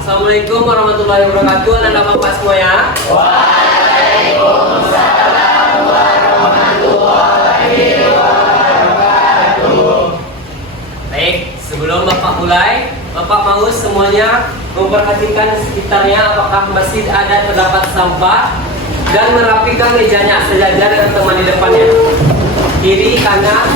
Assalamualaikum warahmatullahi wabarakatuh. Anak bapak semuanya. Waalaikumsalam warahmatullahi wabarakatuh. Baik, sebelum bapak mulai, bapak mau semuanya memperhatikan sekitarnya apakah masih ada terdapat sampah dan merapikan mejanya sejajar dengan teman di depannya. Kiri, kanan.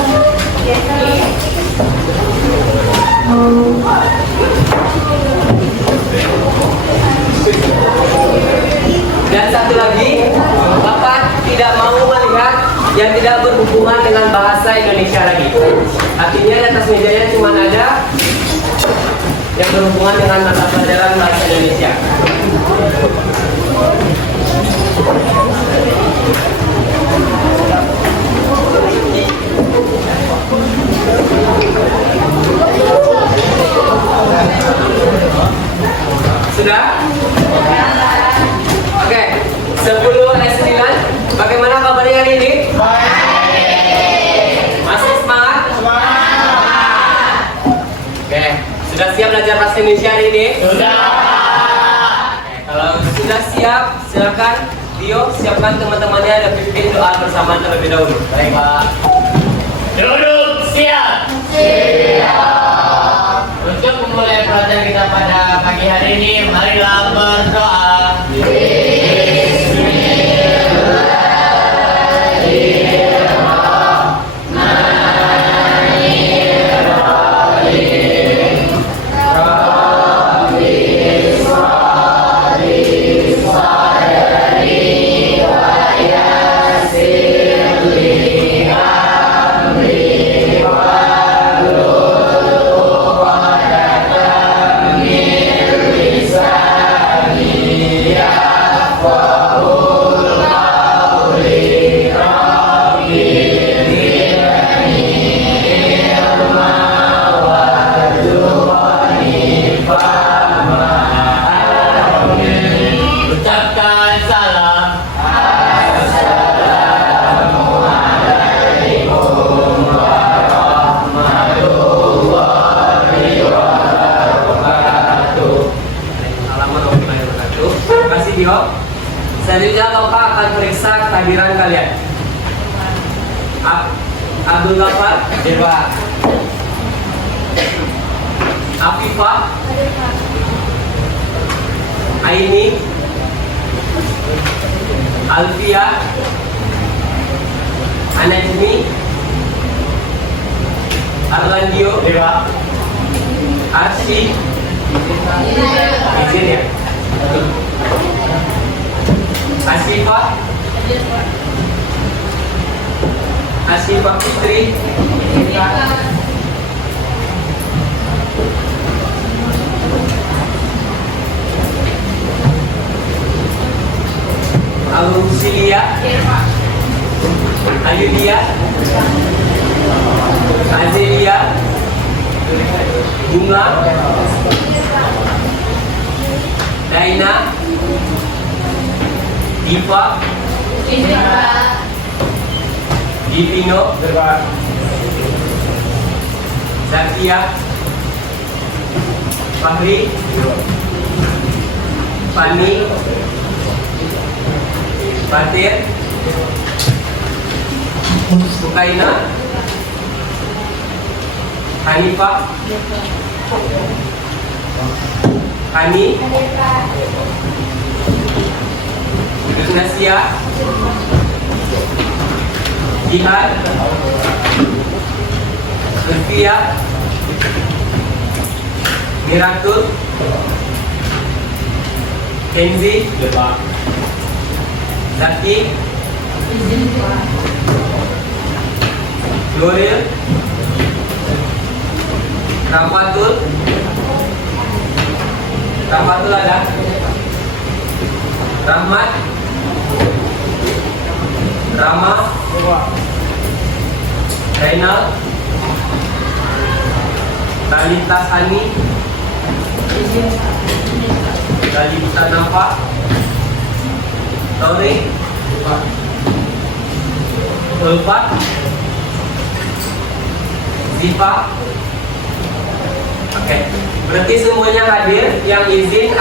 Dan satu lagi, bapak tidak mau melihat yang tidak berhubungan dengan bahasa Indonesia lagi. Artinya di atas mejanya cuma ada yang berhubungan dengan mata pelajaran bahasa Indonesia. Sudah? Oke, 10 S9. Bagaimana kabarnya hari ini? Masih semangat? Oke, sudah siap belajar bahasa Indonesia hari ini? Sudah. Oke, kalau sudah siap, silakan Dio siapkan teman-temannya dan pimpin doa bersama terlebih dahulu. Baik, Pak. Duduk siap. Untuk memulai pelajaran kita pada pagi hari ini, marilah berdoa. Ucapkan salam. Terima kasih Dio. Selanjutnya Bapak akan periksa kehadiran kalian. Abdul Ghaffar, Dewa. Afifah, Aini, Alfia, Anajmi, Arlandio, Dewa. Arsy, izin ya. Asifah, Asifah Fitri, Alusilia, Ayulia, Azelia, Bunga, Daina, Diva, Divino, Zakia, Fahri, Fani, Fatir, Sukaina, Hanifah, Hani, Gusnasia, Jihad, Zulfia, Miratul, Kenzi, Zaki, Gloril, Rafatul ada, Rahmat, Rama, Zainal, Talita Sani, Talita Nafa, Tauri, Ulfa, Ziva. Oke, berarti semuanya hadir. Yang izin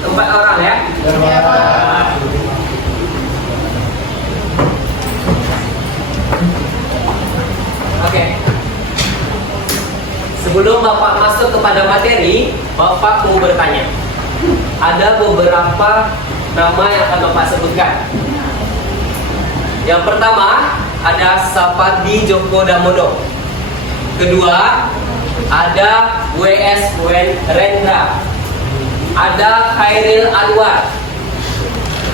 4 orang ya. Oke. Sebelum Bapak masuk kepada materi, Bapak mau bertanya. Ada beberapa nama yang akan Bapak sebutkan. Yang pertama ada Sapardi Djoko Damono. Kedua ada W.S. Rendra. Ada Khairil Anwar.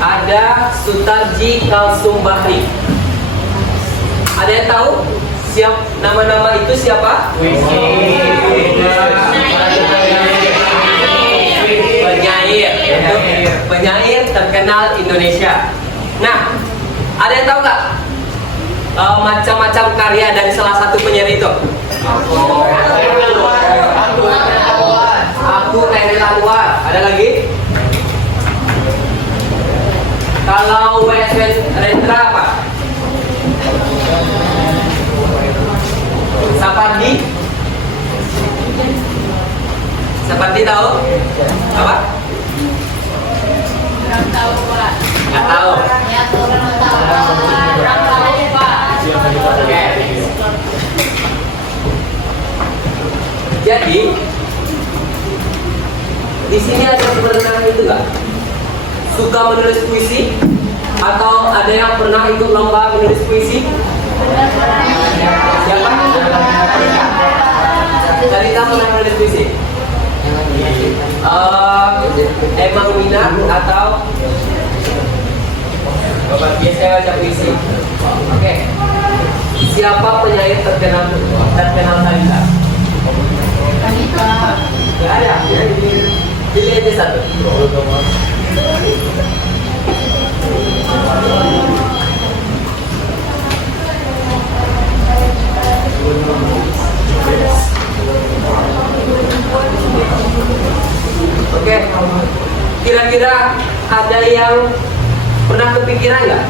Ada Sutarji Kalsum Bahri. Ada yang tahu nama-nama itu siapa? Penyair terkenal Indonesia. Nah, ada yang tahu nggak macam-macam karya dari salah satu penyair itu? Aku Khairil Anwar. Ada lagi? Kalau W.S. Rendra apa? Sapardi? Sapardi tahu? Apa? Kurang tahu, Pak. Nggak tahu. Ya, kurang tahu. Kurang tahu, Pak. Oke. Jadi di sini ada pernah itu nggak? Suka menulis puisi? Atau ada yang pernah ikut lomba menulis puisi? Siapa? Cerita pernah menulis puisi? Emang minat atau Bapak biasa baca puisi? Oke. Siapa penyair terkenal Salita? Gak ada. Pilih aja satu. Oke. Kira-kira ada yang pernah kepikiran nggak?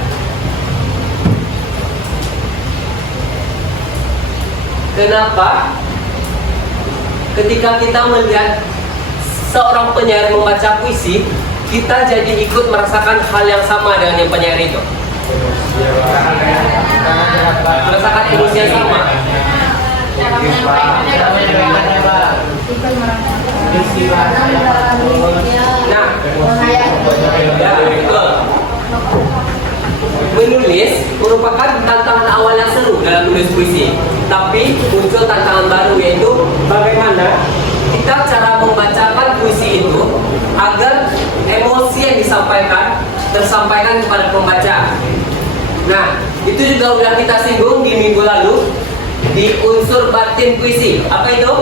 Kenapa ketika kita melihat seorang penyair membaca puisi, kita jadi ikut merasakan hal yang sama dengan yang penyair itu? Merasakan emosi yang sama. Nah, ya, betul. Menulis merupakan tantangan awal yang seru dalam menulis puisi. Tapi muncul tantangan baru, yaitu bagaimana kita cara membacakan puisi itu agar emosi yang disampaikan tersampaikan kepada pembaca. Nah, itu juga sudah kita singgung di minggu lalu di unsur batin puisi. Apa itu?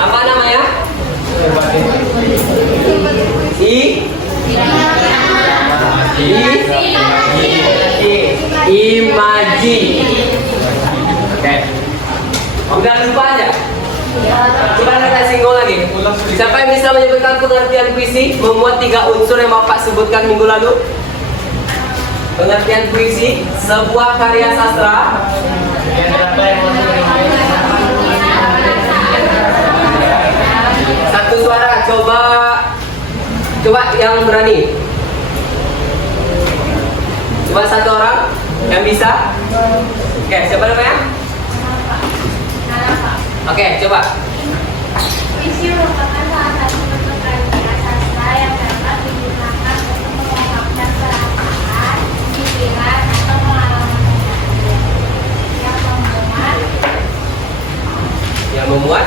Apa namanya? Imaji. Oke. Udah lupa aja. Coba kita singgung lagi. Siapa yang bisa menyebutkan pengertian puisi memuat 3 unsur yang Bapak sebutkan minggu lalu? Pengertian puisi, sebuah karya sastra satu suara. Coba yang berani. Coba satu orang yang bisa. Oke, siapa namanya? Oke, coba. Puisi merupakan salah satu bentuk karya sastra yang dapat digunakan untuk mengungkapkan perasaan, pikiran, atau pengalaman Yang memuat.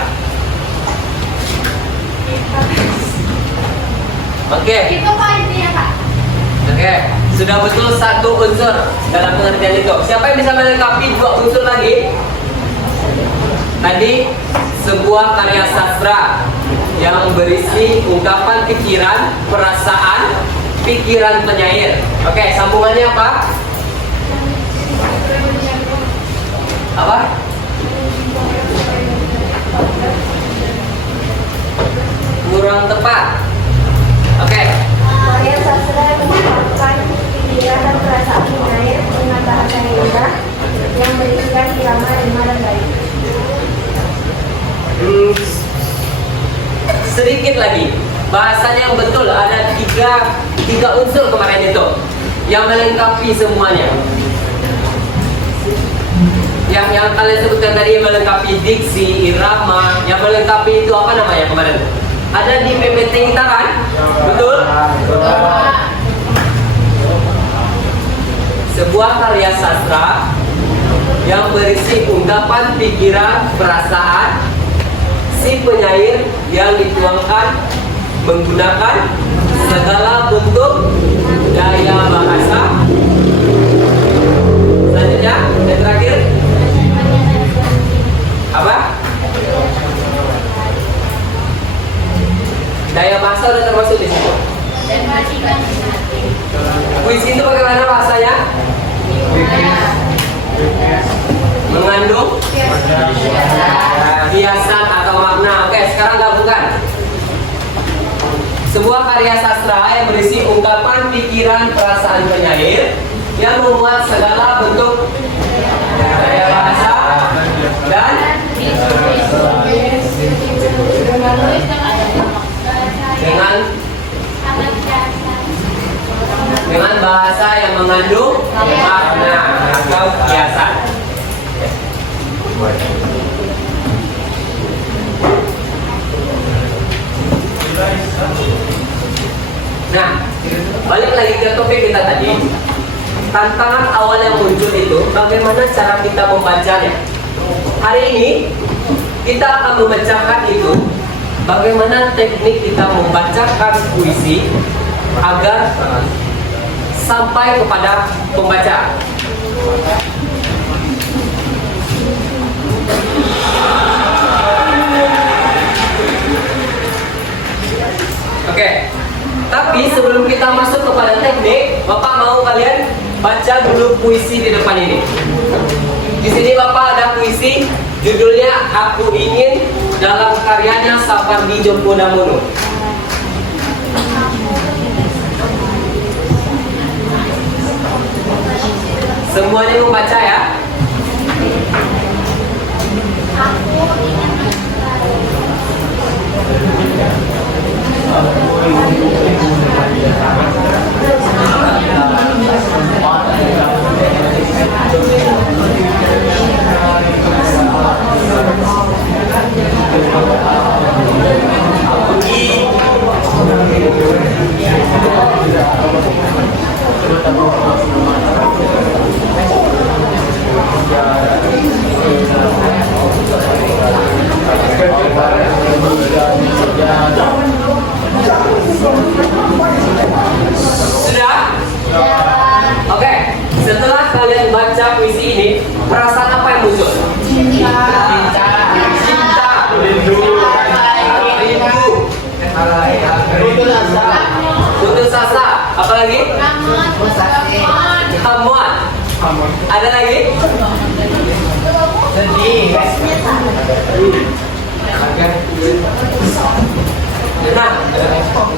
Oke. Itu Pak intinya, Pak. Oke, sudah betul satu unsur dalam pengertian itu. Siapa yang bisa melengkapi 2 unsur lagi? Tadi sebuah karya sastra yang berisi ungkapan pikiran, perasaan, pikiran penyair. Oke, sambungannya apa? Apa? Kurang tepat. Oke. Karya sastra yang mengungkapkan pikiran dan perasaan penyair dengan bahasa yang indah yang berisikan irama rimba dan baik. Sedikit lagi. bahasanya yang betul ada tiga unsur kemarin itu yang melengkapi semuanya. Yang kalian sebutkan tadi yang melengkapi diksi, irama, yang melengkapi itu apa namanya kemarin? Ada di PPT kita kan? Betul? Sebuah karya sastra yang berisi ungkapan pikiran, perasaan si penyair yang dituangkan menggunakan segala bentuk gaya bahasa. Selanjutnya, yang terakhir apa? Daya bahasa udah termasuk di situ. Puisi itu bagaimana bahasanya? Mengandung hiasan atau makna. Oke, sekarang gabungkan. Sebuah karya sastra yang berisi ungkapan pikiran perasaan penyair yang memuat segala bentuk gaya bahasa dan dengan bahasa yang mengandung makna atau hiasan. Nah, balik lagi ke topik kita tadi. Tantangan awal yang muncul itu bagaimana cara kita membacanya. Hari ini kita akan membacakan itu bagaimana teknik kita membacakan puisi agar sampai kepada pembaca. Oke. Tapi sebelum kita masuk kepada teknik, Bapak mau kalian baca dulu puisi di depan ini. Di sini Bapak ada puisi, judulnya Aku Ingin, dalam karyanya Sapardi Djoko Damono. Semuanya membaca ya. Sudah? Oke, setelah kalian baca puisi ini, perasaan apa yang muncul? Cinta, rindu, putus asa, apa lagi? Hamuan. Ada lagi? Sedih. Nah,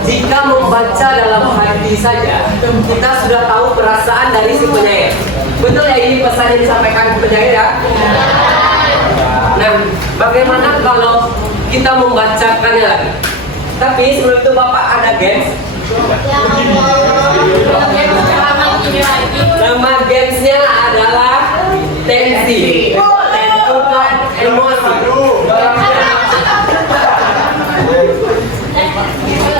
jika membaca dalam hati saja, kita sudah tahu perasaan dari si penyair. Betul ya, ini pesan yang disampaikan penyair ya? Nah, bagaimana kalau kita membacakannya lagi? Tapi sebelum itu Bapak ada games. Nama gamesnya adalah tensi, bukan emosi.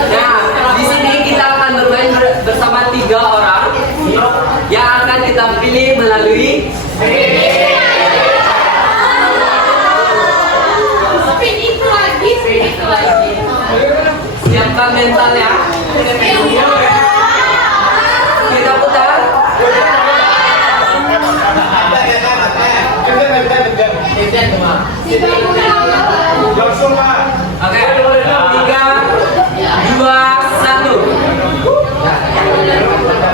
Nah, di sini kita akan bermain bersama 3 orang yang akan kita pilih melalui siapkan mentalnya. Kita putar. Oke, 3, 2, 1.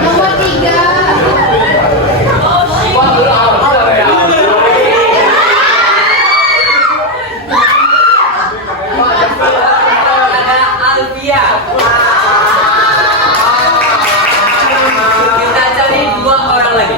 Nomor 3. Ada Alvia. Kita cari 2 orang lagi.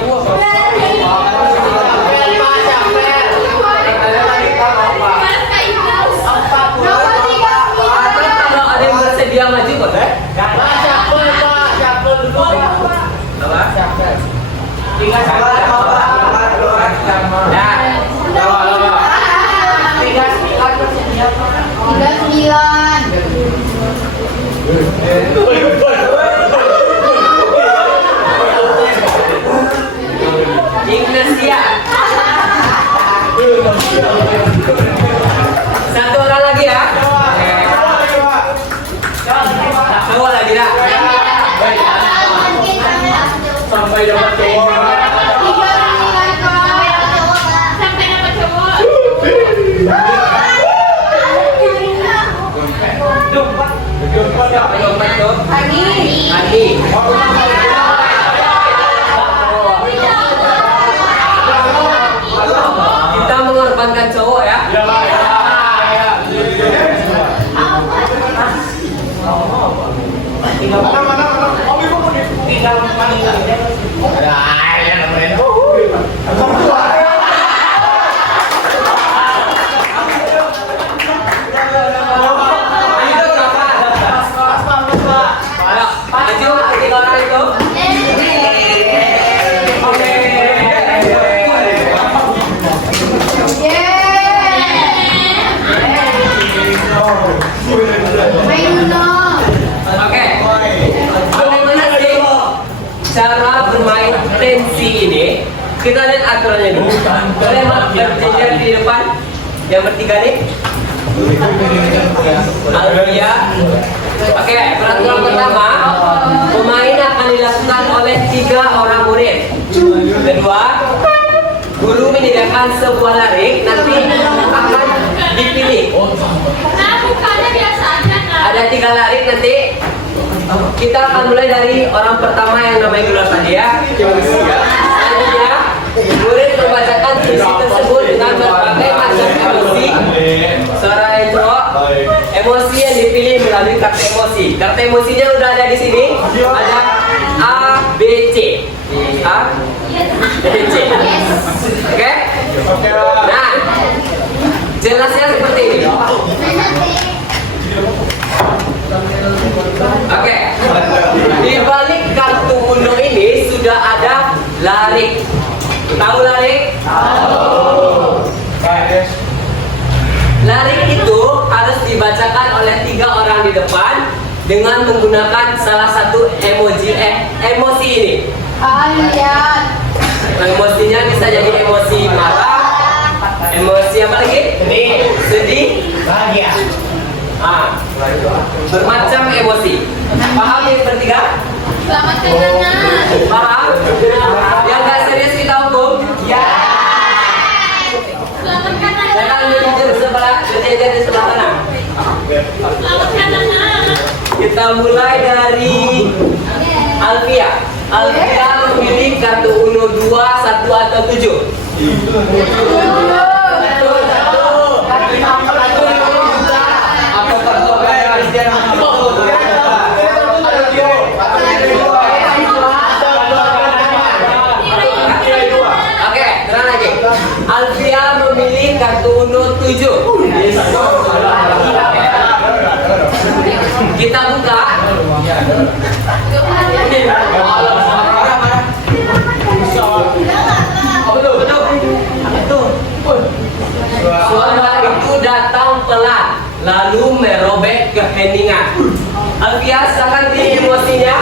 Ignacia. Satu orang lagi ya. Cowok lagi dah. Sampai dapat cowok. Sampai dapat cowok. Lompat tuh. Adi. Kita mengorbankan cowok ya. Ada air namanya. Itu kenapa? Maju ketiga orang itu. Oke. Oke. Bagaimana sih cara bermain tensi ini? Kita lihat aturannya dulu. Boleh berjejer di depan yang bertiga nih. Alvia. Oke, peraturan pertama, pemain akan dilakukan oleh 3 orang murid. Kedua, guru menyediakan sebuah larik, nanti akan dipilih. Nah, bukannya biasa aja kan? Ada 3 larik nanti. Kita akan mulai dari orang pertama yang namanya guru tadi ya. Selanjutnya, murid membacakan puisi tersebut dengan berbagai macam emosi. Suara intro, emosi yang dipilih melalui kartu emosi. Kartu emosinya udah ada di sini. Ada A, B, C. A, B, C. Oke? Nah, jelasnya seperti ini. Oke, di balik kartu uno ini sudah ada larik. Tahu larik? Larik itu harus dibacakan oleh 3 orang di depan dengan menggunakan salah satu emosi ini. Emosinya bisa jadi emosi marah, emosi apa lagi? Sedih, Bahagia. bermacam emosi. Paham yang bertiga? Selamat kenalan. Paham? Yang gak serius kita hukum? Ya. Selamat kenalan. Jangan berjejer di sebelah kanan. Selamat kenalan. Kita mulai dari Alvia. Alvia memilih kartu uno 2, 1 atau 7. Oke, terang lagi. Alvia memilih kartu uno 7. Kita buka. Suara itu datang pelan, lalu merobek keheningan. Alvia, silakan pilih emosinya.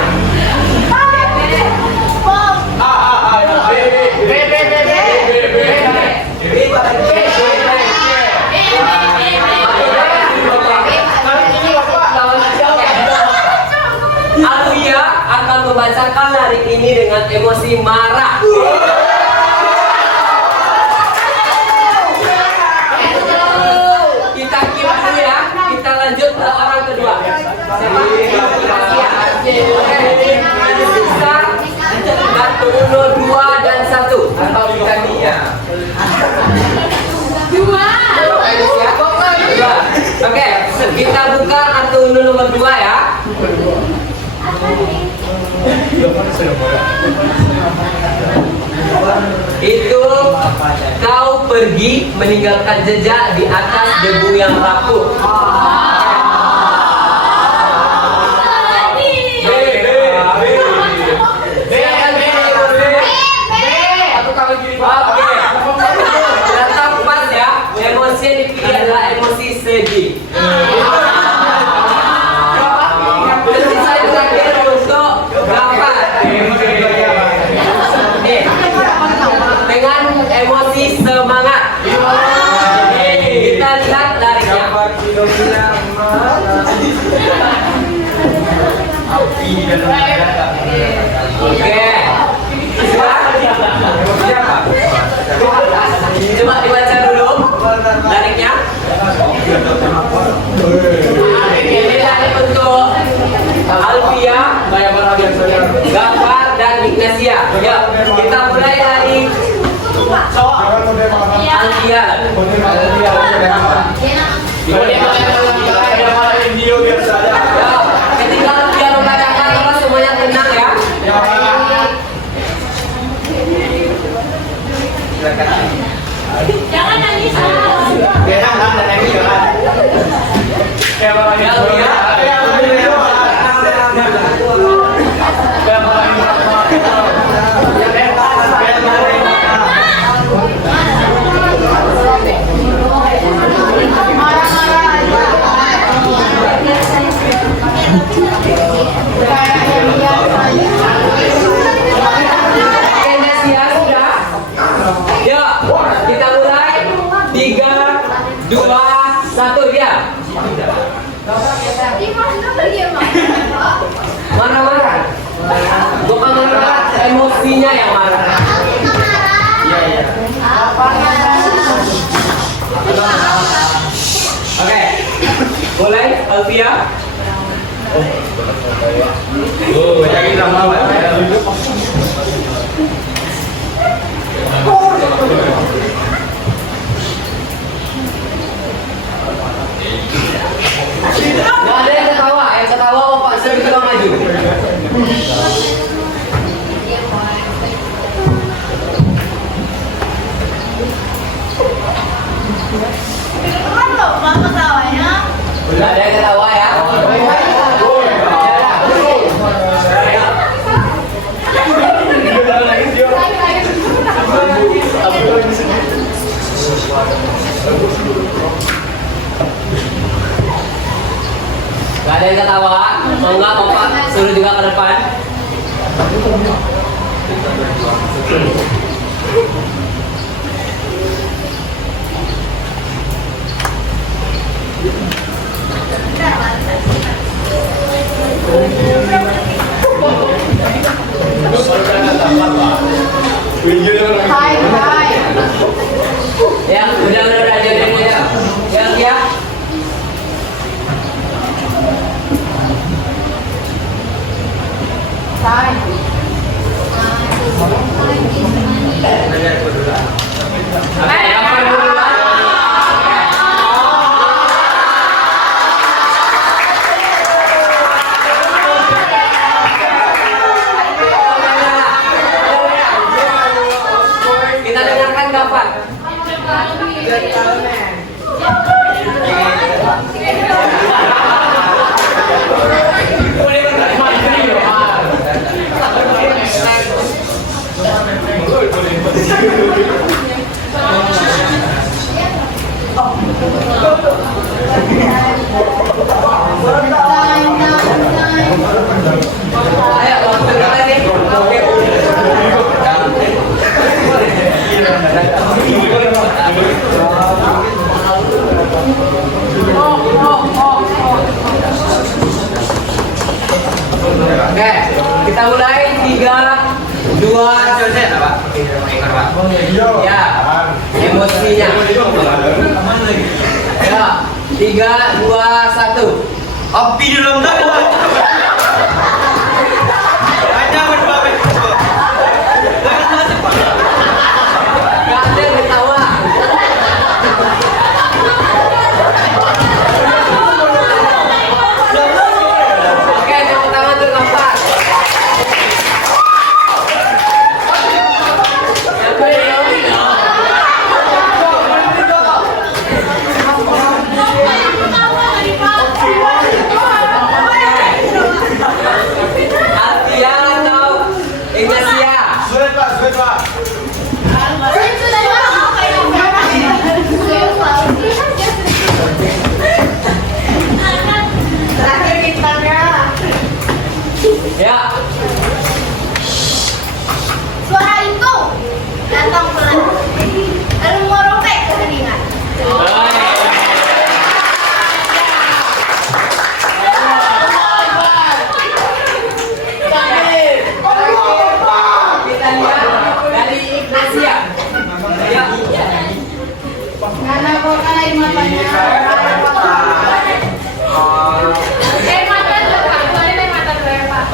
Alvia akan membacakan larik ini dengan emosi marah. Kita skip dulu ya. Kita lanjut ke orang kedua. Sisa kartu uno 2 dan 1 atau kita ya. 2. Oke, kita buka kartu uno nomor 2 ya. Itu kau pergi meninggalkan jejak di atas debu yang rapuh. Oke, datang pas ya. Emosi yang dipilih adalah emosi sedih. Oke. Coba dibaca dulu tariknya. Ini tarik untuk Alfia, Gafar dan Ignasia. Ya, kita mulai dari Alfia. Ya, ketika Alfia membacakan maka semuanya tenang ya. Jangan nangis. Ignasia sudah. Ya, kita mulai 3, 2, 1 ya. Mana marah? Bukan marah, emosinya yang marah. Oke, mulai Alfia. Nggak ada yang ketawa Bapak saya kita maju. Nggak ada yang ketawa ya. Gak ada yang ketawa, mau nggak Bapak suruh juga ke depan. Ya, udah jadi ya. Ya. Kita dengarkan kapan? Ayo, waktu berapa nih? Oke, kita mulai 3, 2, ya, emosinya. Ya, 3, 2, 1. Api di dalam dapur. Hanya berbalik. Gak ada yang ketawa. Oke, yang pertama tuh Gafar. Yang kedua.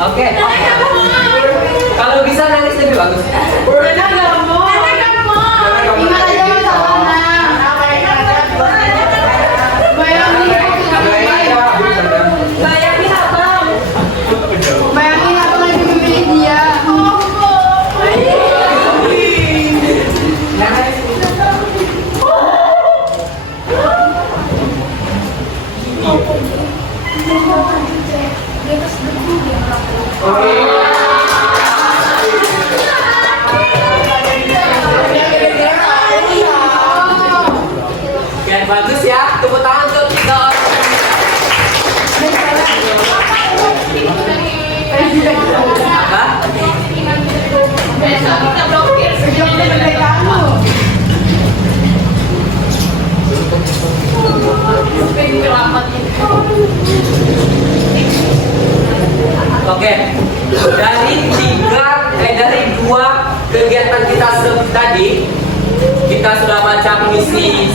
Oke. Kalau bisa nangis lebih bagus. Biar bagus ya, tepuk tangan untuk 3 orang. Apa? Besok kita blokir Oke, dari 2 kegiatan kita tadi, kita sudah baca puisi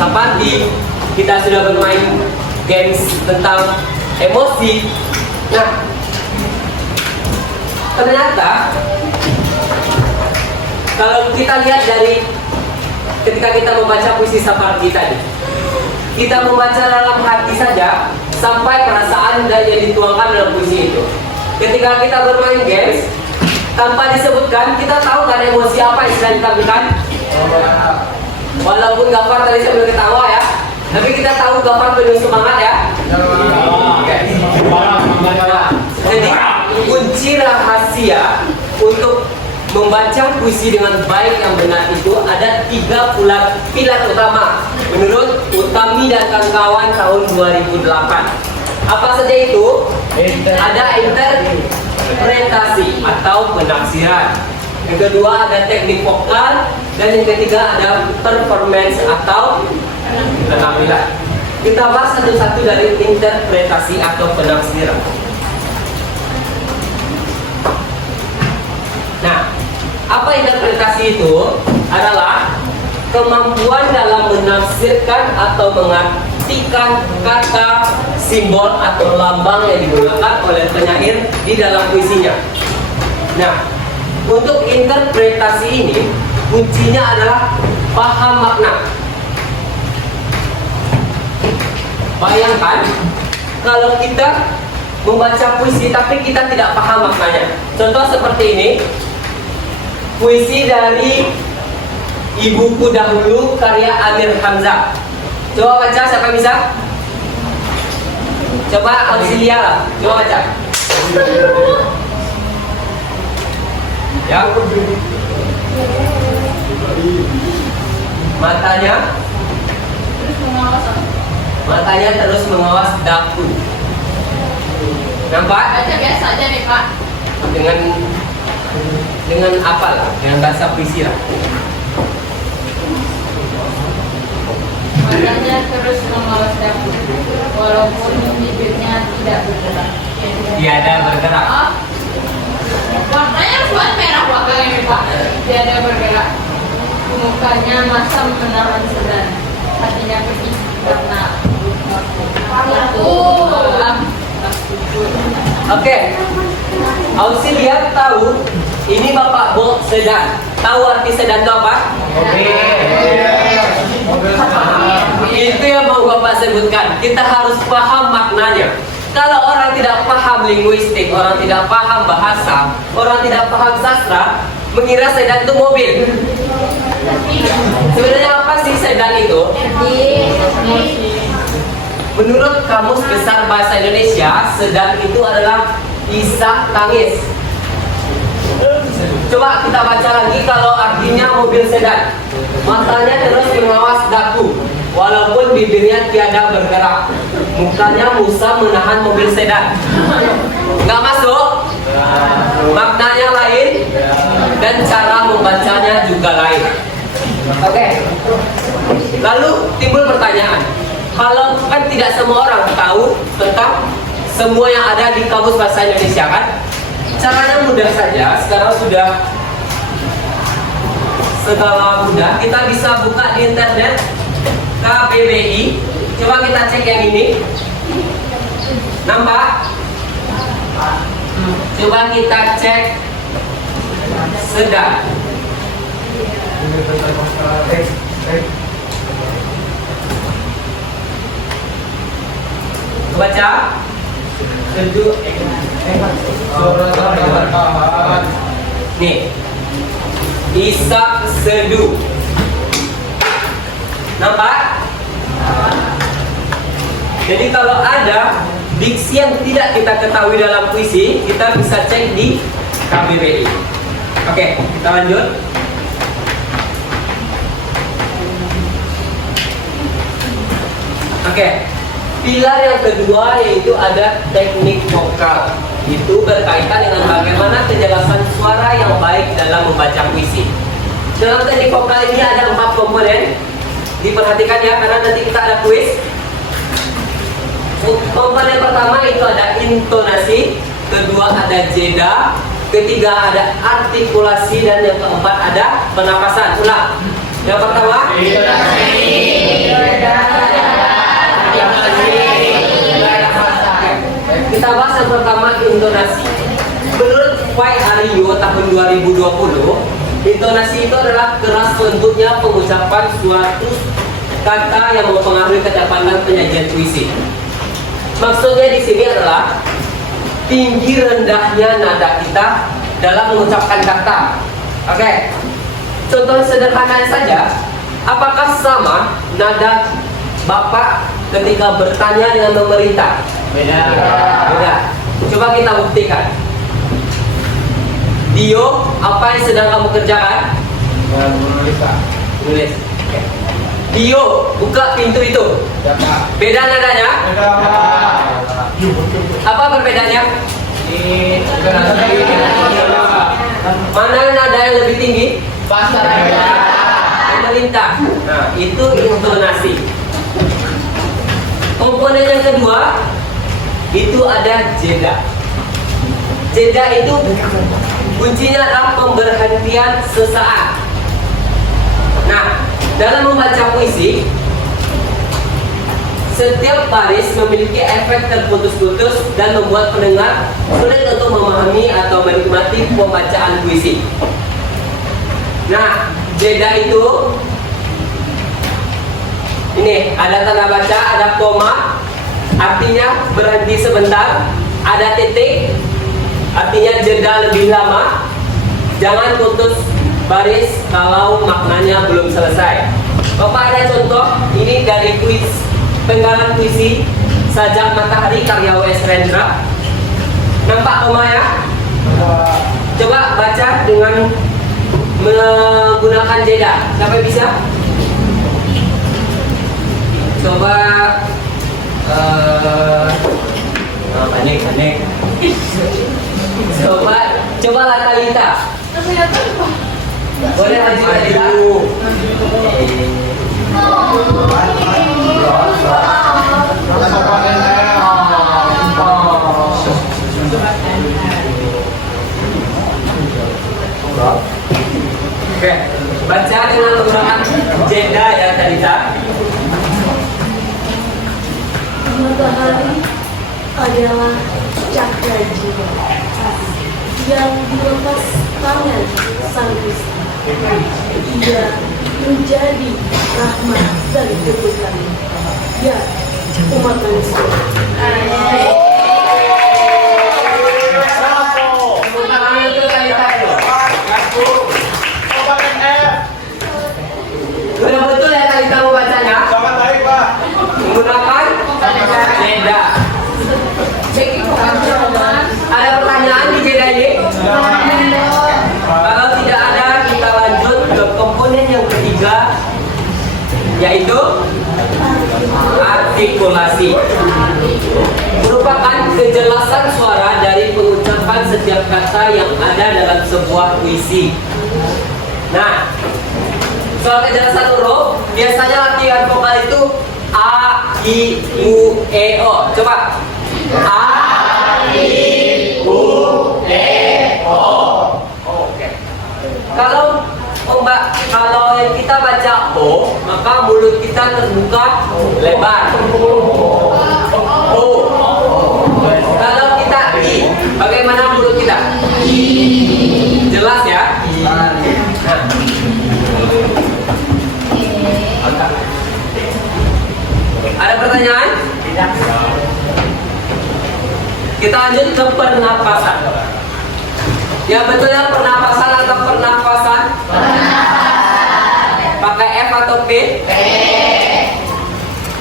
Sapardi, kita sudah bermain games tentang emosi. Nah, ternyata kalau kita lihat dari ketika kita membaca puisi Sapardi tadi, kita membaca dalam hati saja sampai perasaan dan yang dituangkan dalam puisi itu. Ketika kita bermain games tanpa disebutkan, kita tahu kan emosi apa yang sedang ditampilkan. Walaupun Gafar tadi saya belum ketawa ya, tapi kita tahu Gafar penuh semangat ya. Jadi kunci rahasia untuk membaca puisi dengan baik yang benar itu ada 3 pilar utama menurut Utami dan kawan-kawan tahun 2008. Apa saja itu? Ada interpretasi atau penafsiran. Yang kedua ada teknik vokal, dan yang ketiga ada performance atau penampilan. Kita bahas satu-satu dari interpretasi atau penafsiran. Nah, apa interpretasi itu? Adalah kemampuan dalam menafsirkan atau mengartikan kata, simbol atau lambang yang digunakan oleh penyair di dalam puisinya. Nah, untuk interpretasi ini kuncinya adalah paham makna. Bayangkan kalau kita membaca puisi tapi kita tidak paham maknanya. Contoh seperti ini, puisi dari Ibuku Dahulu karya Amir Hamzah. Coba baca, siapa bisa? Coba Auxilia lah, coba baca. Ya. Matanya terus mengawas daku. Nampak? Baca biasa aja nih Pak. Dengan apa lah? Dengan bahasa puisi lah. Matanya terus mengawas daku, walaupun bibirnya tidak bergerak. Tiada bergerak. Oh, warnanya buat merah belakang ini Pak. Tiada bergerak. Mukanya masam menahan sedan, hatinya pedih karena itu Oke. Auxilia tahu ini Bapak Bo sedan. Tahu arti sedan itu apa? Itu yang mau Bapak sebutkan. Kita harus paham maknanya. Kalau orang tidak paham linguistik, orang tidak paham bahasa, orang tidak paham sastra, mengira sedan itu mobil. Sebenarnya apa sih sedan itu? Menurut Kamus Besar Bahasa Indonesia, sedan itu adalah isak tangis. Coba kita baca lagi kalau artinya mobil sedan. Matanya terus mengawas daku, walaupun bibirnya tiada bergerak. Mukanya musam menahan mobil sedan. Nggak masuk? Maknanya lain dan cara membacanya juga lain. Oke. Lalu timbul pertanyaan, kalau kan tidak semua orang tahu tentang semua yang ada di Kamus Bahasa Indonesia kan? Caranya mudah saja, sekarang sudah segala mudah. Kita bisa buka di internet KBBI. Coba kita cek yang ini. Nampak? Coba kita cek sedang. Baca. Sedu. Nih. Isak sedu. Nampak? Jadi kalau ada diksi yang tidak kita ketahui dalam puisi, kita bisa cek di KBBI. Oke, kita lanjut. Oke, pilar yang kedua yaitu ada teknik vokal. Itu berkaitan dengan bagaimana kejelasan suara yang baik dalam membaca puisi. Dalam teknik vokal ini ada 4 komponen. Diperhatikan ya, karena nanti kita ada kuis. Komponen pertama itu ada intonasi, kedua ada jeda, ketiga ada artikulasi, dan yang keempat ada penapasan. Ulang. Yang pertama kita bahas yang pertama, intonasi. Menurut White Aryo tahun 2020, intonasi itu adalah keras lembutnya pengucapan suatu kata yang mempengaruhi ketepatan penyajian puisi. Maksudnya di sini adalah tinggi rendahnya nada kita dalam mengucapkan kata. Oke, contoh sederhana saja. Apakah sama nada Bapak ketika bertanya dengan pemerintah? Beda. Beda. Coba kita buktikan. Dio, apa yang sedang kamu kerjakan? Menulis. Oke. Dio, buka pintu itu. Beda nadanya? Apa perbedaannya? Mana nada yang lebih tinggi? Pemerintah. Nah, itu intonasi. Komponen yang kedua itu ada jeda. Jeda itu kuncinya adalah pemberhentian sesaat. Nah, dalam membaca puisi, setiap baris memiliki efek terputus-putus dan membuat pendengar sulit untuk memahami atau menikmati pembacaan puisi. Nah, jeda itu ini ada tanda baca, ada koma, artinya berhenti sebentar, ada titik, artinya jeda lebih lama. Jangan putus baris kalau maknanya belum selesai. Bapak ada contoh, ini dari kuis penggalan puisi Sajak Matahari karya W.S. Rendra. Nampak koma ya? Coba baca dengan menggunakan jeda. Sampai bisa? Coba panik. Coba Latalita. Boleh maju Latalita? Oke, baca dengan menggunakan jeda ya Talita. Matahari adalah cakra jiwa yang dilepas tangan sang Kristus. Ia menjadi rahmat dan kutukan. Ya, umat manusia. Betul ya tadi kamu bacanya? Sangat baik, Pak. Menggunakan jeda. Ada pertanyaan di jeda ini? Kalau tidak ada, kita lanjut ke komponen yang ketiga, yaitu artikulasi. Merupakan kejelasan suara dari pengucapan setiap kata yang ada dalam sebuah puisi. Nah, soal kejelasan huruf, biasanya latihan vokal itu A, I, U, E, O. Coba A, I, U, E, O. Oke. Kalau yang kita baca O, maka mulut kita terbuka lebar. O. Kalau kita I, bagaimana mulut kita? Kita lanjut ke pernapasan. Yang betulnya pernapasan atau pernapasan? Pakai F atau P?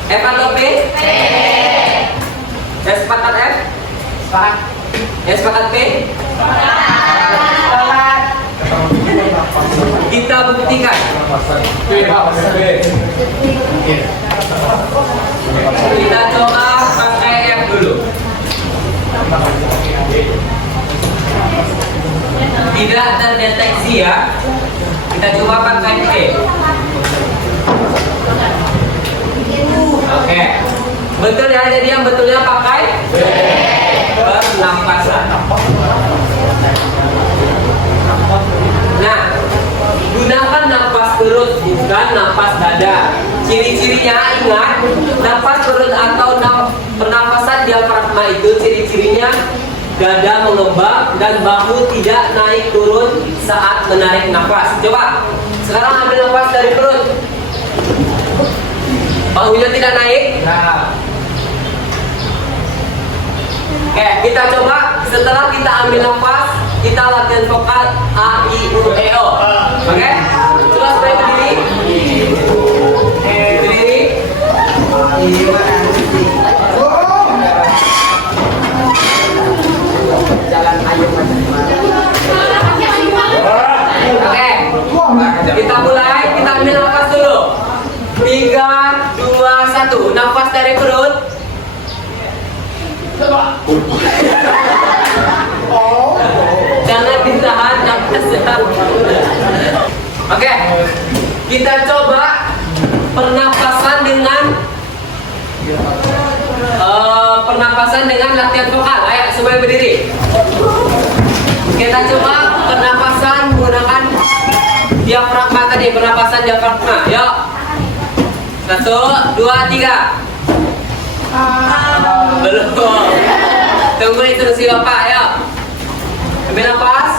F atau P? Ya sepakat F? Ya sepakat P? Kita buktikan. Kita coba pakai F dulu. Tidak terdeteksi ya. Kita coba pakai P. Oke. Betul ya, jadi yang betulnya pakai pernapasan. Nah, gunakan napas perut bukan napas dada. Ciri-cirinya ingat, napas perut atau pernapasan diafragma itu ciri-cirinya dada mengembang dan bahu tidak naik turun saat menarik napas. Coba, sekarang ambil napas dari perut. Bahunya tidak naik. Oke, kita coba. Setelah kita ambil napas, kita latihan vokal A, I, U, E, O. Oke? Coba supaya berdiri. Berdiri. Oke. Kita mulai. Kita ambil napas dulu. 3, 2, 1. Napas dari perut. Jangan ditahan napasnya. Oke, kita coba pernapasan dengan latihan vokal. Ayo semuanya berdiri. Kita coba pernapasan menggunakan diafragma tadi, pernapasan diafragma. Yuk. 1, 2, 3. Belum. Tunggu instruksi Bapak, ayo. Ambil nafas.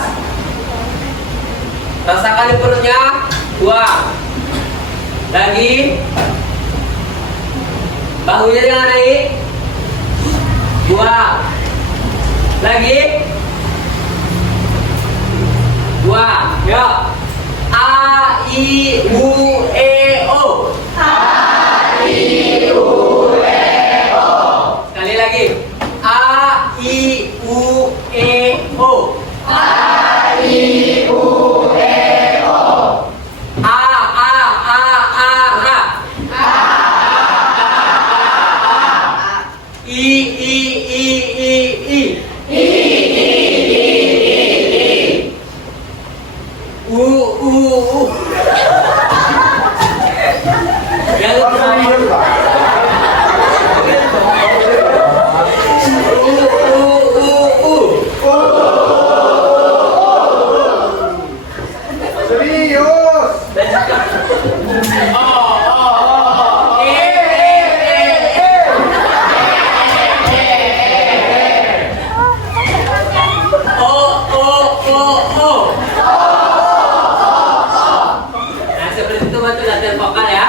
Rasakan di perutnya. 2. Lagi. Bahunya jangan naik. 2. Lagi. 2. Yuk. A, I, U, E, O. Sekali lagi. A, I, U, E, O. A, I, U, E, O. A, A, A, A, A. I, I, I, I, I. U, U, U. Yang terakhir. Nah, seperti itu betul latihan vokal ya.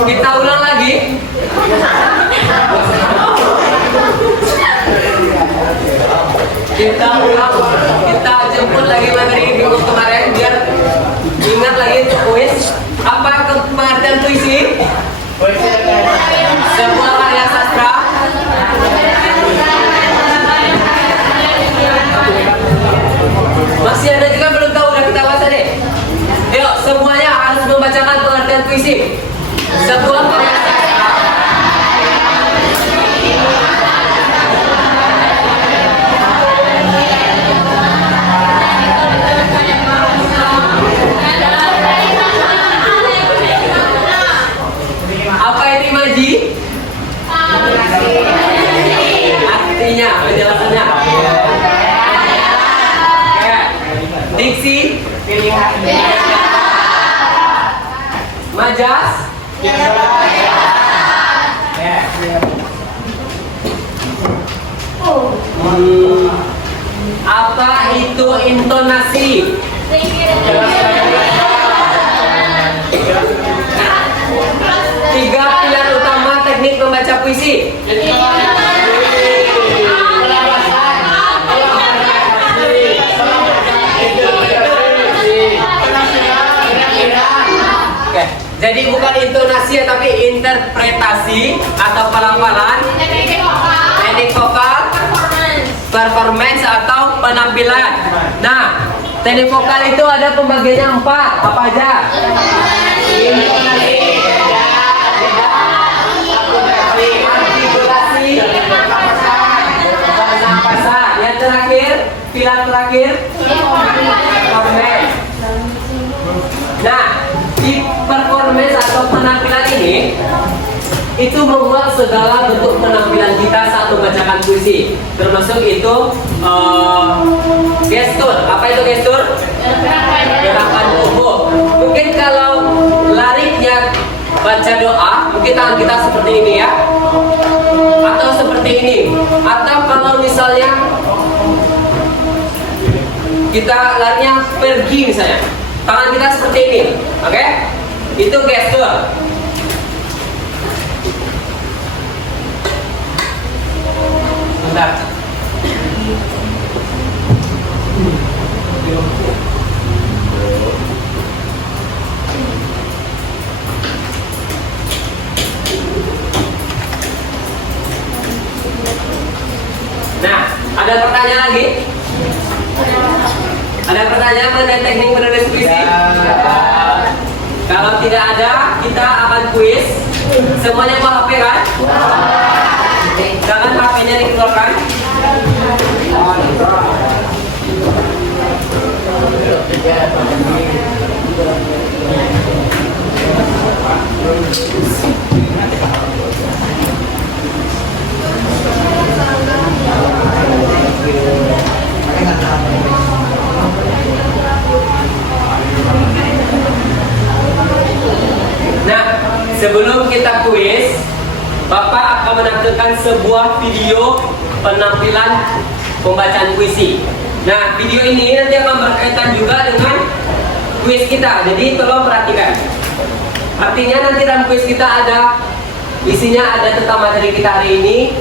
Kita ulang lagi. Kita ulang. Kita jemput lagi materi minggu kemarin biar ingat lagi untuk kuis. Apa pengertian puisi? Sebuah karya sastra. Masih ada juga belum tahu, udah kita bahas tadi. Yuk, semuanya harus membacakan pengertian puisi. Sebuah karya sastra. Apa itu imaji? Artinya, penjelasannya. Diksi. Majas. Apa itu intonasi? Tiga pilar utama teknik membaca puisi. Oke, jadi bukan intonasi ya, tapi interpretasi atau pelafalan, teknik vokal, performance atau penampilan. Nah, teknik vokal itu ada pembagiannya 4. Apa aja? Intonasi, artikulasi, pernapasan. Yang terakhir, pilar terakhir, performance. Nah, di performance atau penampilan ini itu membuat segala bentuk penampilan kita saat membacakan puisi, termasuk itu gestur. Apa itu gestur? Gerakan tubuh. Mungkin kalau lariknya baca doa, mungkin tangan kita seperti ini ya, atau seperti ini. Atau kalau misalnya kita larinya pergi misalnya, tangan kita seperti ini, oke? Itu gestur. Bentar. Nah, ada pertanyaan lagi? Ada pertanyaan mengenai teknik menulis puisi? Kalau tidak ada, kita akan kuis. Semuanya bawa HP kan? Jangan HP-nya dikeluarkan. Nah, sebelum kita kuis, Bapak akan menampilkan sebuah video penampilan pembacaan puisi. Nah, video ini nanti akan berkaitan juga dengan kuis kita, jadi tolong perhatikan. Artinya nanti dalam kuis kita ada isinya, ada tentang materi kita hari ini,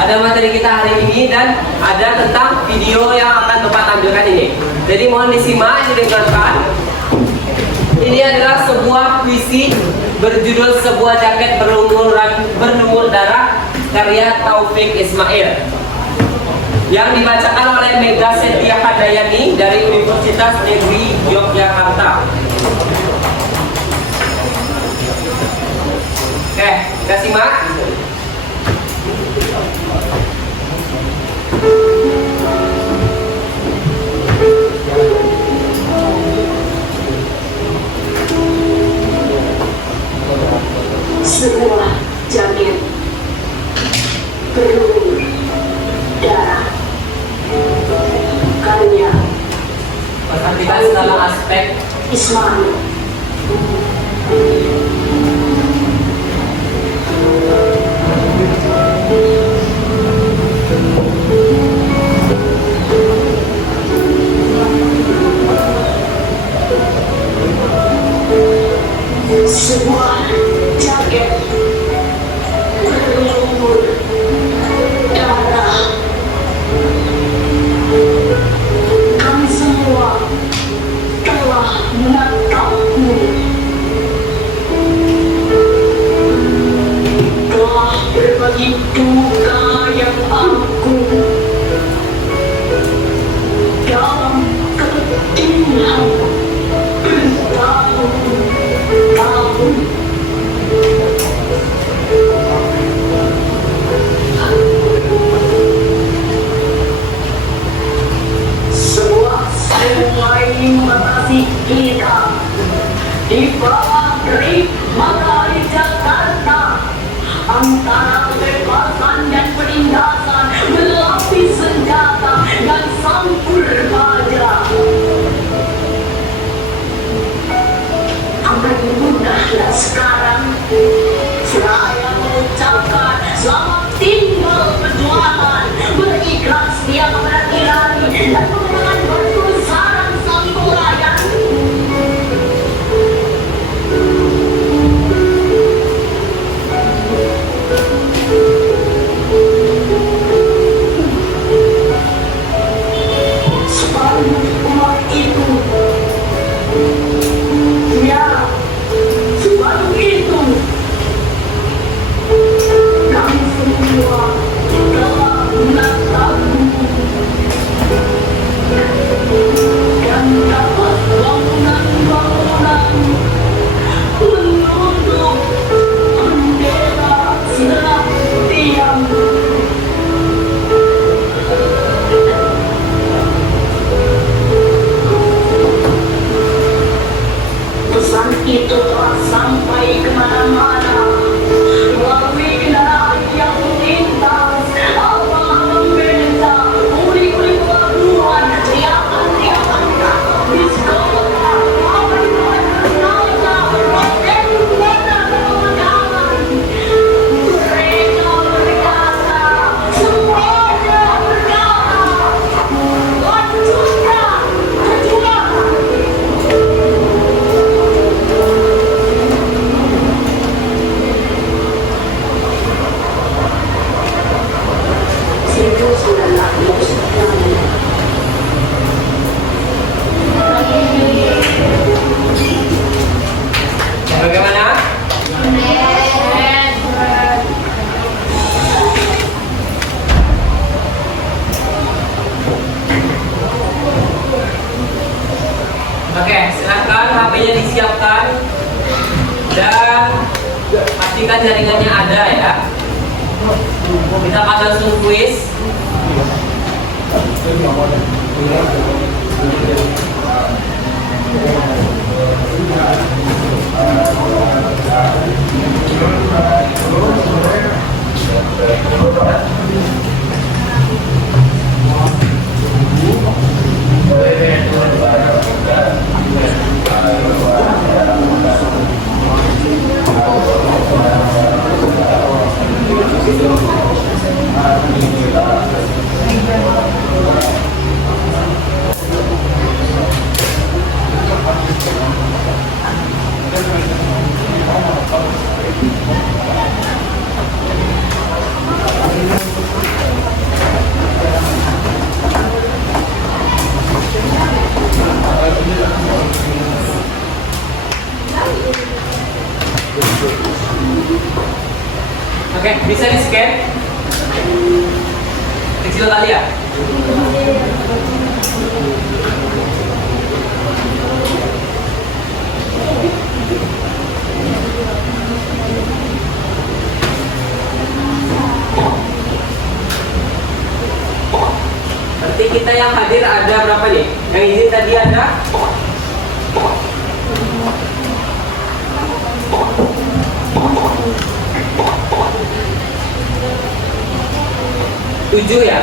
ada materi kita hari ini, dan ada tentang video yang akan Bapak tampilkan ini. Jadi mohon disimak, didengarkan. Ini adalah sebuah puisi berjudul Sebuah Jaket Berlumur Darah karya Taufik Ismail, yang dibacakan oleh Mega Setia Hadayani dari Universitas Negeri Yogyakarta. Oke, kita simak. Sebuah jaket berlumur darah karya Perhatikan dalam aspek Ismail. Sebuah jaket berlumur darah. Kami semua telah menatapmu, telah berbagi duka yang agung dalam kepedihan bertahun-tahun. Sesuai matahari kita di bawah terik matahari Jakarta, antara kebebasan dan penindasan, menatapmu dan dapat bangunan-bangunan menutup bendera serap tiang. Pesan itu telah sampai kemana-mana melalui kendaraan yang melintas, abang-abang beca, kuli-kuli pelabuhan, teriakan-teriakan kata diskotek, abang-abang bernaga, roket berwarna kemegahan. Mereka berkata, semuanya berkata, lanjutkan perjuangan. Bagaimana? Oke, silakan HP-nya disiapkan dan pastikan jaringannya ada ya. Kita akan langsung quiz. Oke, bisa di scan kecil kali ya. Berarti kita yang hadir ada berapa nih? Yang izin tadi ada 7 ya?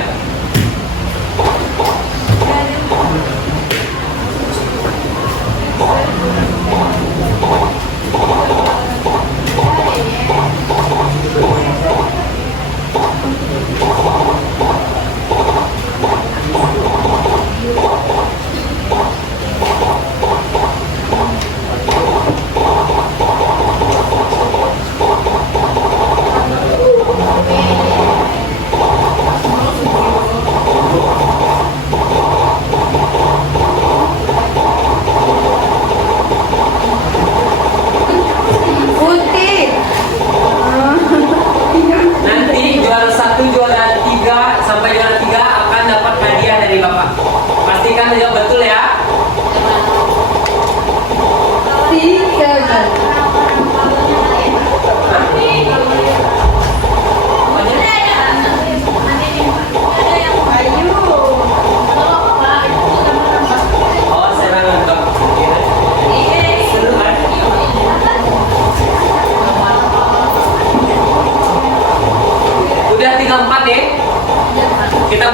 Kita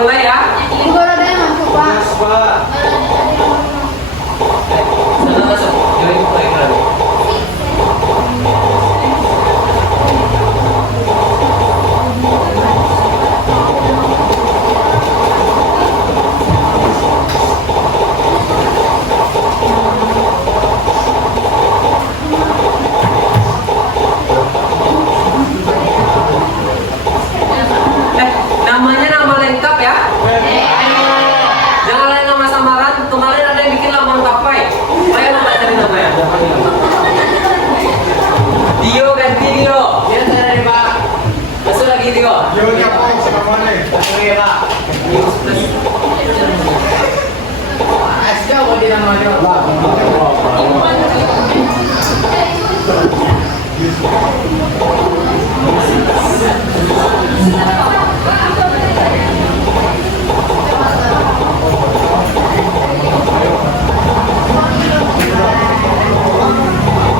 Oke, Pak. News plus. Asyik mau di namanya.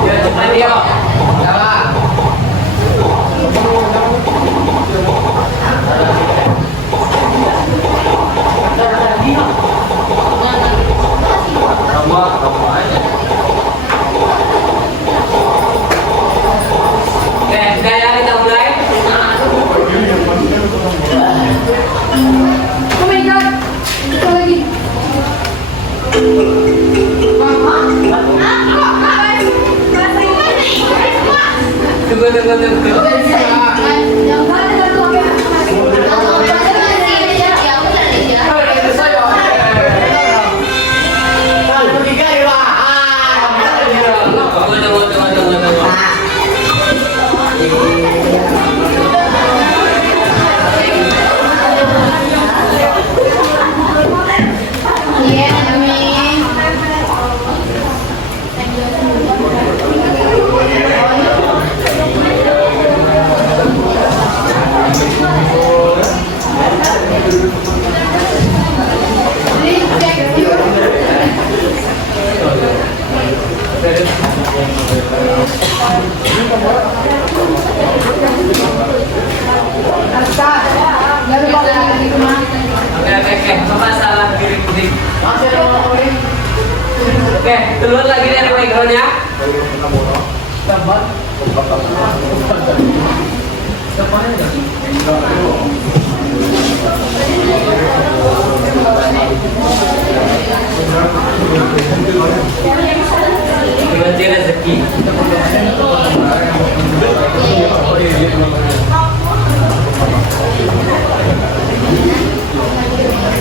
Ya cepat dia. Sama. Oke, sudah ya kita mulai. Oh my god. Ito lagi. Tunggu. Yang mana dah tu apa? Satu tiga ya, Pak. Tunggu. Iya, amin. Please check your Asta, jangan lupa lagi kemana? Oke. Bapak salah diri. Masih ada mau ini. Oke, keluar lagi dari backgroundnya. Sabar. Ganti rezeki.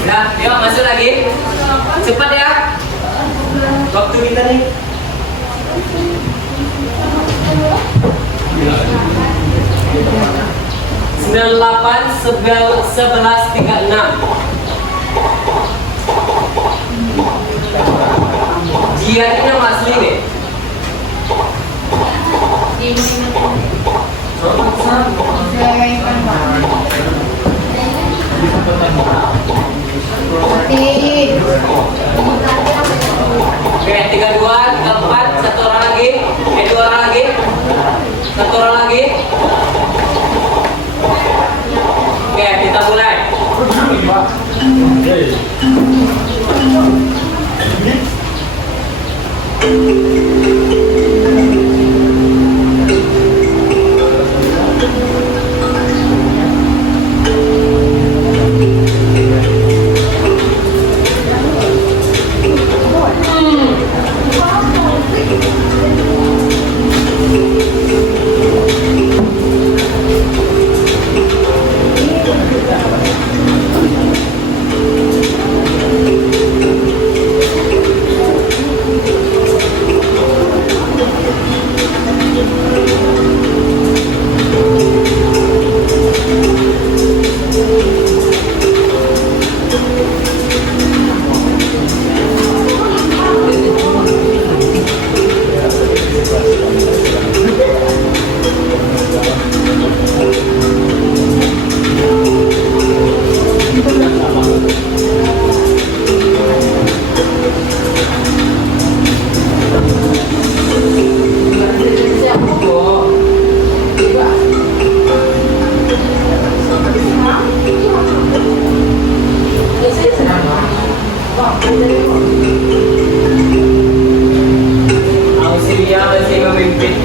Nah, yuk masuk lagi. Cepat ya. Waktu kita nih. Sembilan delapan 1136. Jian ini nama asli nih. Oke, 32, 34, satu orang lagi, dua orang lagi, satu orang lagi. Oke, kita mulai. Auxilia masih memimpin.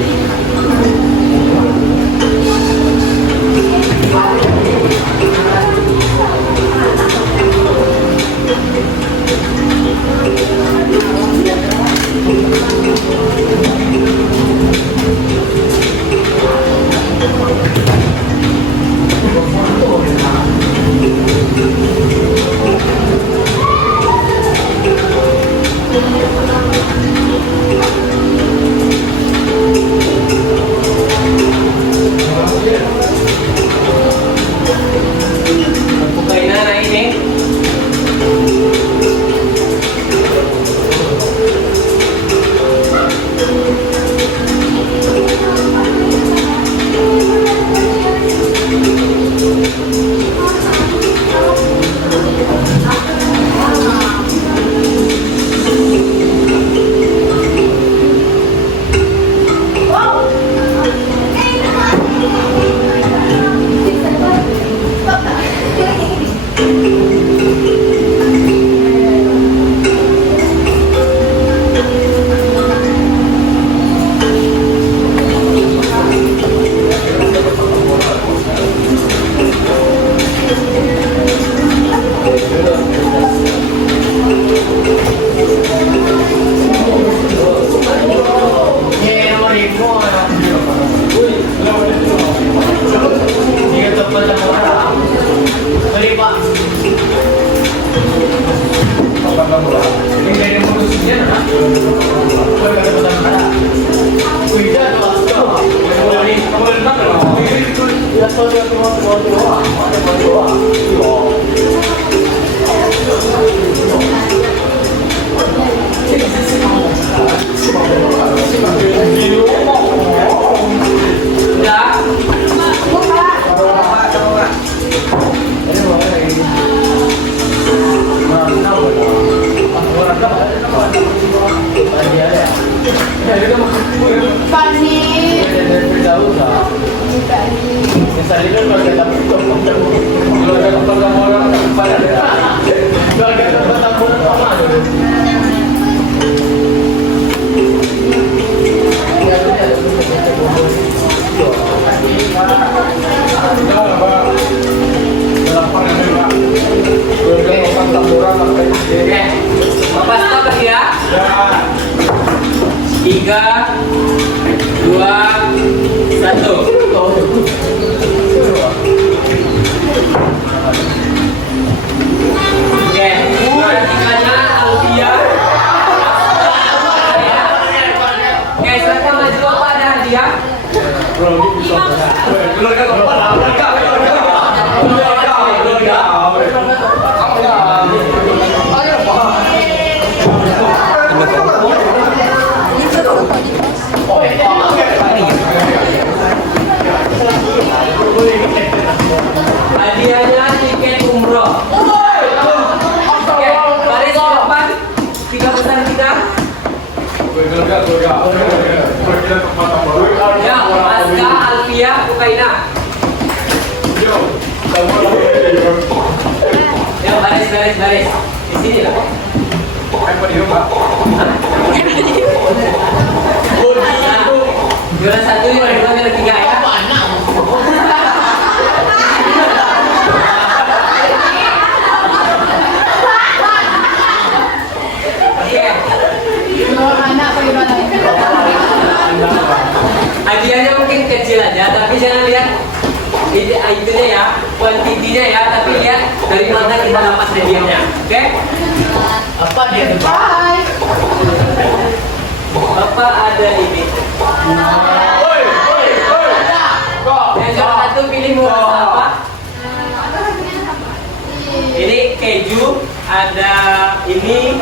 Bapak stop lagi ya. 3, 2, 1. Oke, perhatikannya Alvia. Oke, silakan maju apa ada hadiah? Hadiahnya tiket umroh. Oke, baris depan 3 besar kita. Ya, Aska, Alfia, Ukaina. Ya, baris. Di sini lah. Juara 1, juara 2, juara 3 ya. Hadiahnya mungkin kecil aja, tapi jangan lihat itunya ya, kuantitinya ya, tapi lihat dari mana kita dapat hadiahnya. Oke? Apa dia? Bapak ada ini. Yang juara 1 pilih mau rasa apa? Ini keju, ada ini.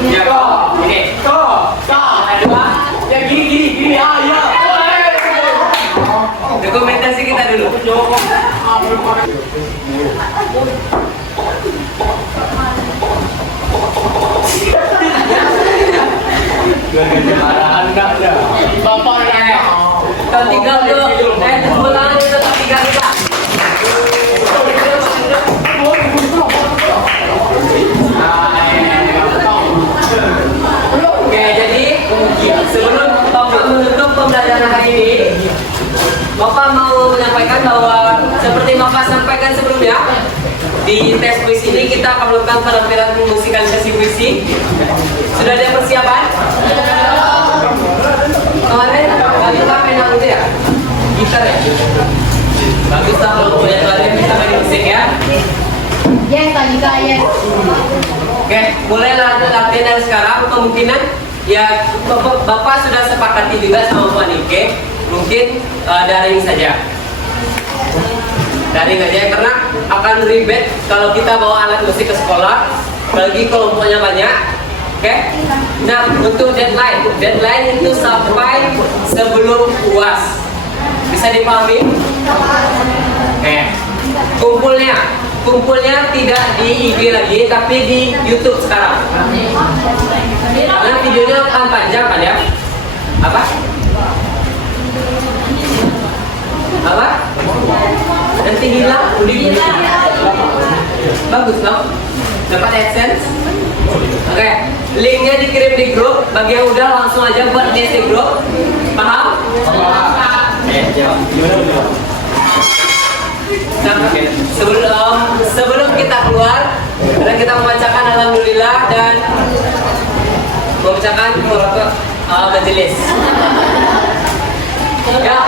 Ya, ini. Ada apa? Ya gini. Ya. Dokumentasi kita dulu. Bapak Kita tinggal dulu. Tepuk tangan kita tinggal kita. Oke, jadi sebelum Bapak menutup pembelajaran hari ini, Bapak mau menyampaikan bahwa seperti Bapak sampaikan sebelumnya, di tes puisi ini kita akan melakukan penampilan musikalisasi puisi. Sudah ada persiapan? Kemarin kita main itu ya? Gitar ya? Bagus lah kalau punya kalian bisa main musik ya. Yes, yes. Oke, mulai latihan dari sekarang. Kemungkinan ya Bapak sudah sepakati juga sama Pak Nike, mungkin daring saja. Daring aja karena akan ribet kalau kita bawa alat musik ke sekolah, apalagi kelompoknya banyak. Oke? Nah, untuk deadline itu sampai sebelum UAS. Bisa dipahami? Oke. Kumpulnya tidak di IG lagi, tapi di YouTube sekarang. Karena videonya akan panjang kan ya? Apa? Nanti hilang, bagus dong. Dapat AdSense. Oke, linknya dikirim di grup. Bagi yang udah langsung aja buat di grup. Paham? Nah, sebelum kita keluar, dan kita membacakan alhamdulillah dan membacakan majelis. Ya,